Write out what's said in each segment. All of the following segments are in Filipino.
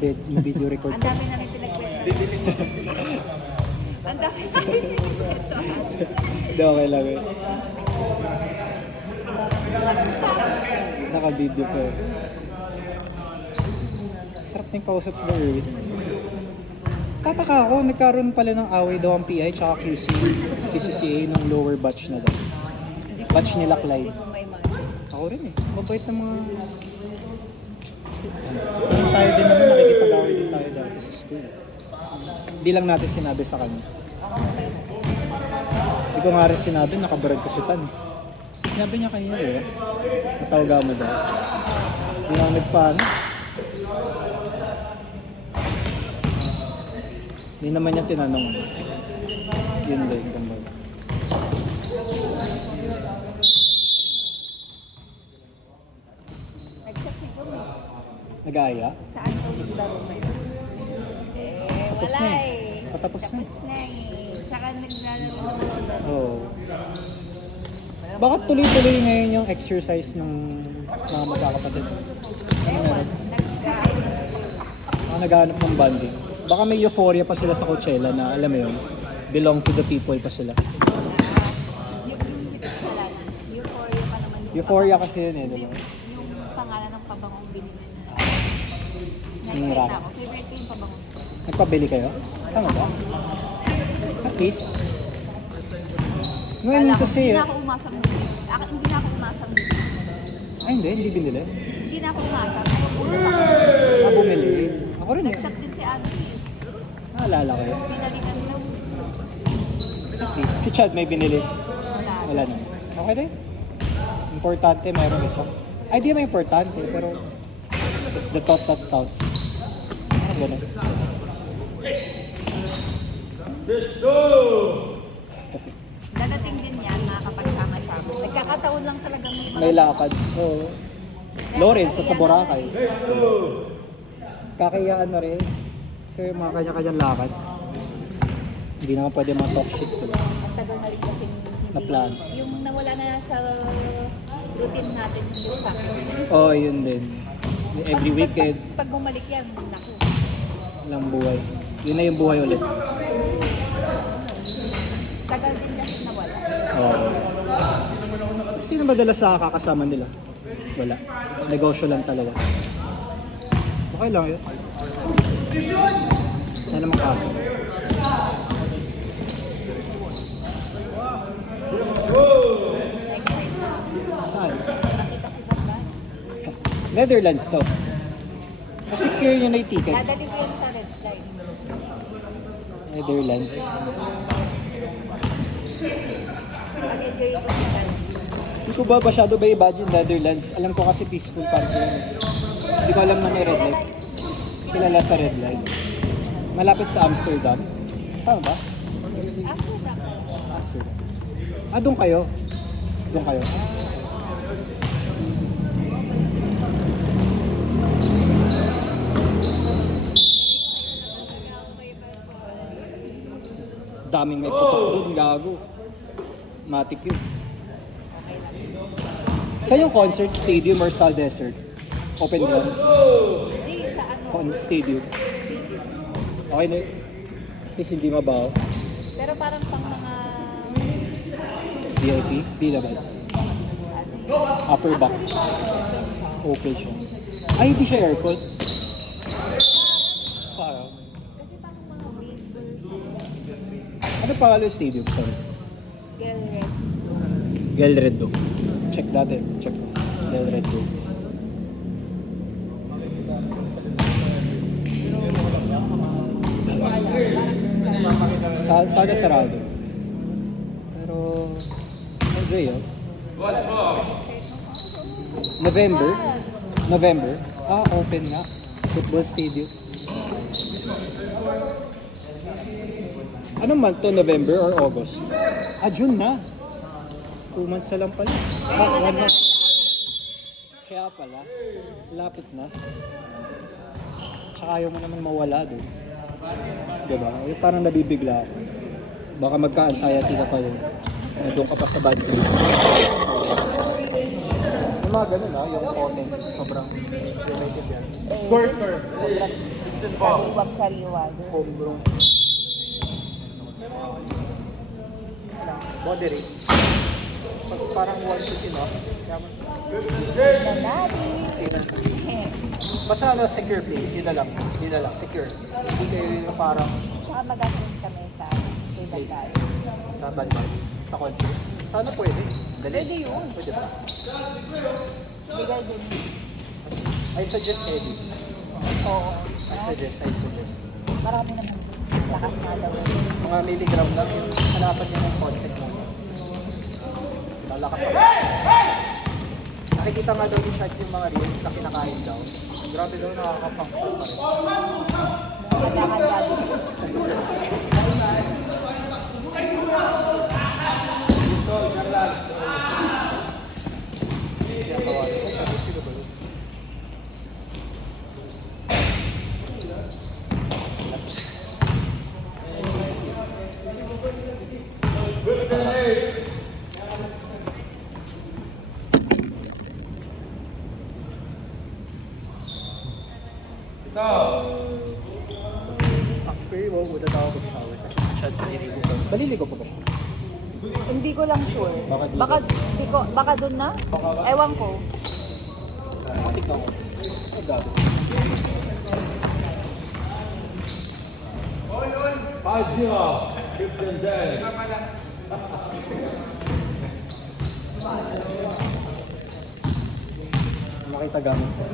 yung video record. Ang dami namin pinagkwento. Ang dami namin pinagkwento. Hindi, okay lang yun. Naka-video pa eh. Sarap na yung kausap sa Erwin. Tataka ako, nagkaroon pala ng away daw ang PI tsaka QCCA ng lower batch na daw. Batch nila Clyde. Ako rin eh. Mabait ng mga... Kung tayo din naman, nakikipag-away din tayo dati sa school. Hindi lang natin sinabi sa kanya. Hindi ko nga rin sinabi, nakabarag ko si Tan. Sinabi niya kanina eh. Natawaga mo daw. Hindi ako nagpaano. Hindi naman niya tinanong. Yun din, gambag. Nag-chat si Gumi. Nag-aaya? Saan daw naglaro ngayon? Tapos Wala na eh. eh. Patapos na. Tapos na eh. Saka naglalaro. Oo. Bakit tuloy-tuloy ngayon yung exercise ng mga magkakapatid? Ewan. Naghahanap ng bonding. Baka may euphoria pa sila sa Coachella na alam mo yun, belong to the people pa sila. Euphoria pa naman. Euphoria kasi yun eh, diba? Yung pangalan ng pabangong binili. Yung rock. Ako. Favorite ko yung pabangong. Nagpabili kayo? Tama ba? At least. Ngayon kasi Hindi eh. na ako umasang binili. Hindi na ako umasang binili. Ay hindi binili. Hindi na ako umasang. Ulot ako. Bumili. Ako rin eh. Nag-chat din si Ate. Naalala ko yun. Pinalitan lang. At least. Si Chad may binili. Wala. Wala na. Okay din. Importante mayroong isa. Ay di naman importante pero it's the thought that counts. Ganun. Dadating din yan, makakapagsama-sama. Nagkakataon lang talaga May lakad. Oo. Lawrence sa Boracay. Kakayaan na rin. Kaya yung mga kanya-kanyang lakad. Hindi naman pwede mga talk shit. Diba? Ang tagal na rin kasi Na plan. yung nawala na sa routine natin yung sakto. Oo, yun din. Yung every weekend, Pag bumalik yan, naku. lang buhay. Yun na yung buhay ulit. Tagal din kasi nawala. Oo. Sino madalas sa kakasama nila? Wala. Negosyo lang talaga. Okay lang yun. Ano naman kaso? Saan? Netherlands to. Kasi clear yun na yung ticket. Dadali ko yung sa red line. Netherlands. Pag-enjoy ko sa red. Hindi ko ba masyado ba i-imagine Netherlands? Alam ko kasi peaceful country yun. Hindi ko alam na may red light. Kilala sa red light. Malapit sa Amsterdam. Tama ba? After that, Amsterdam. Doon kayo? Doon kayo? Daming may putok doon, gago. Matik yun. Sa yung concert stadium or sa desert? Open grounds? hindi sa ano. Stadium. Okay na yun. At least hindi mabaho. Pero parang pang mga VIP? Di naman. Upper box. Okay siya. Ay, hindi siya aircon. Parang. kasi parang mga baseball. Ano pangalan yung stadium? Sorry. Girl red. Gelredo. Check natin. Check ko. Gelredo. Sana sarado. Pero enjoy yun. November? November? Open nga. Football stadium. Anong month to? November or August? June na. 2 months na lang pala. 1 month. Kaya pala. Lapit na. Tsaka ayaw mo naman mawala doon. Diba? Parang nabibigla ako. Baka magka-anxiety ka pa doon. Doon ka pa sa bad trip. Yung mga ganun yung content. Sobrang related yan. Sobrang Sariwang-sariwa. Homegrown. Moderate. Pag parang 150 no? Yaman. Daddy. Basta ano, secure place. Yun na lang. Secure. Hindi kayo yung parang Tsaka magagamit kami sa Bandari. sa banban. Sa concert. Sana pwede. Dali. Pwede yun. Pwede ba? Legal din. I suggest Eddie. Oo. I suggest. Marami naman. Lakas nga daw. Mga milligram lang yung hanapan niya ng contact mo. Lalakas ako. Nakikita nga daw yung site yung mga reels na kinakain daw. Grabe daw, nakakapang-pang pa rin. Handa-handa din. Kaya kawalan. Sino ba yun? Actually, wag mo na tao mag-shower kasi masyad maliligo pa. Maliligo pa ba siya? Hindi ko lang sure. Baka dito. Baka dun na? Ewan ko. Tingnan ko. Ay, gabi. 15 days. Makita gamit ko.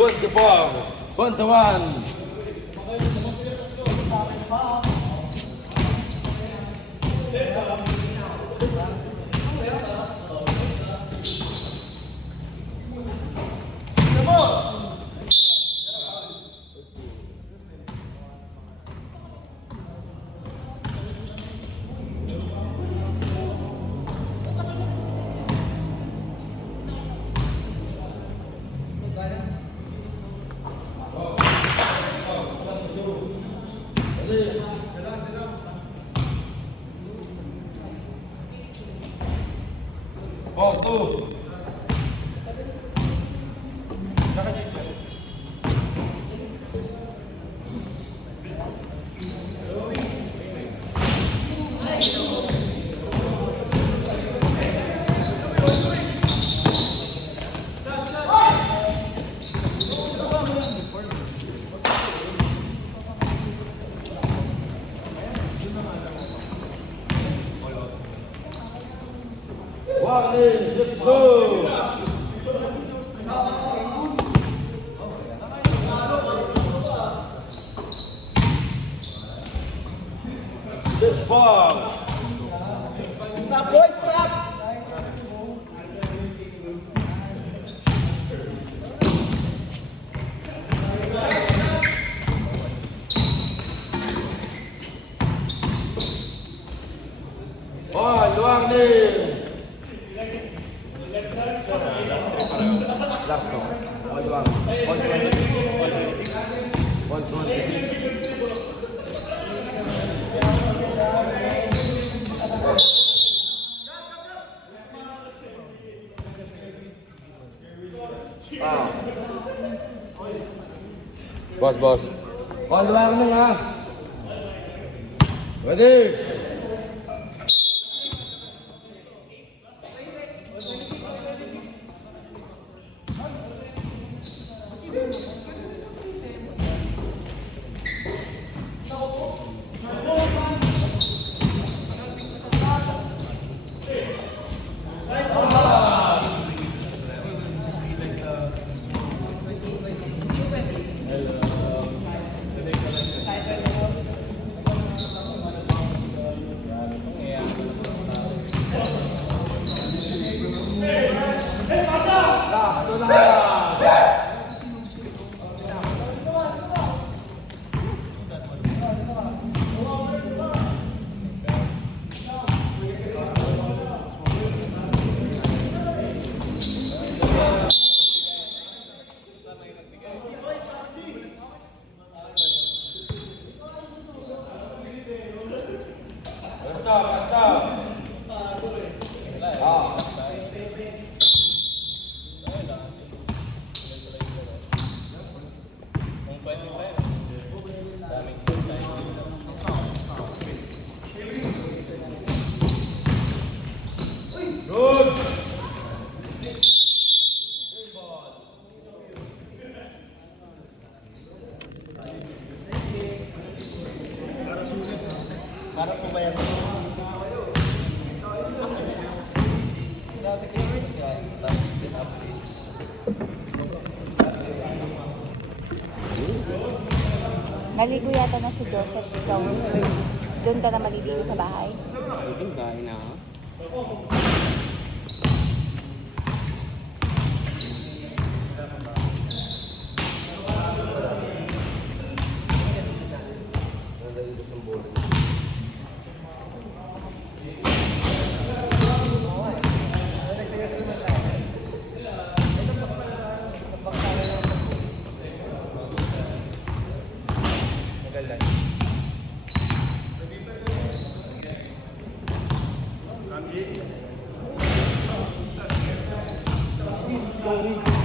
Good to ball. 1-1. Ball 2. One is, let's go! Good ball! Stop, boys, stop! Ball, luang din! Last no. Ball luang. 120. 120. Boss, boss. Oh, luwag na ha. Ready? Para po ba yan? Naligo yata na si Joseph. Ikaw, doon ka na maliligo sa bahay? Ayun, kain na ako. Sorry.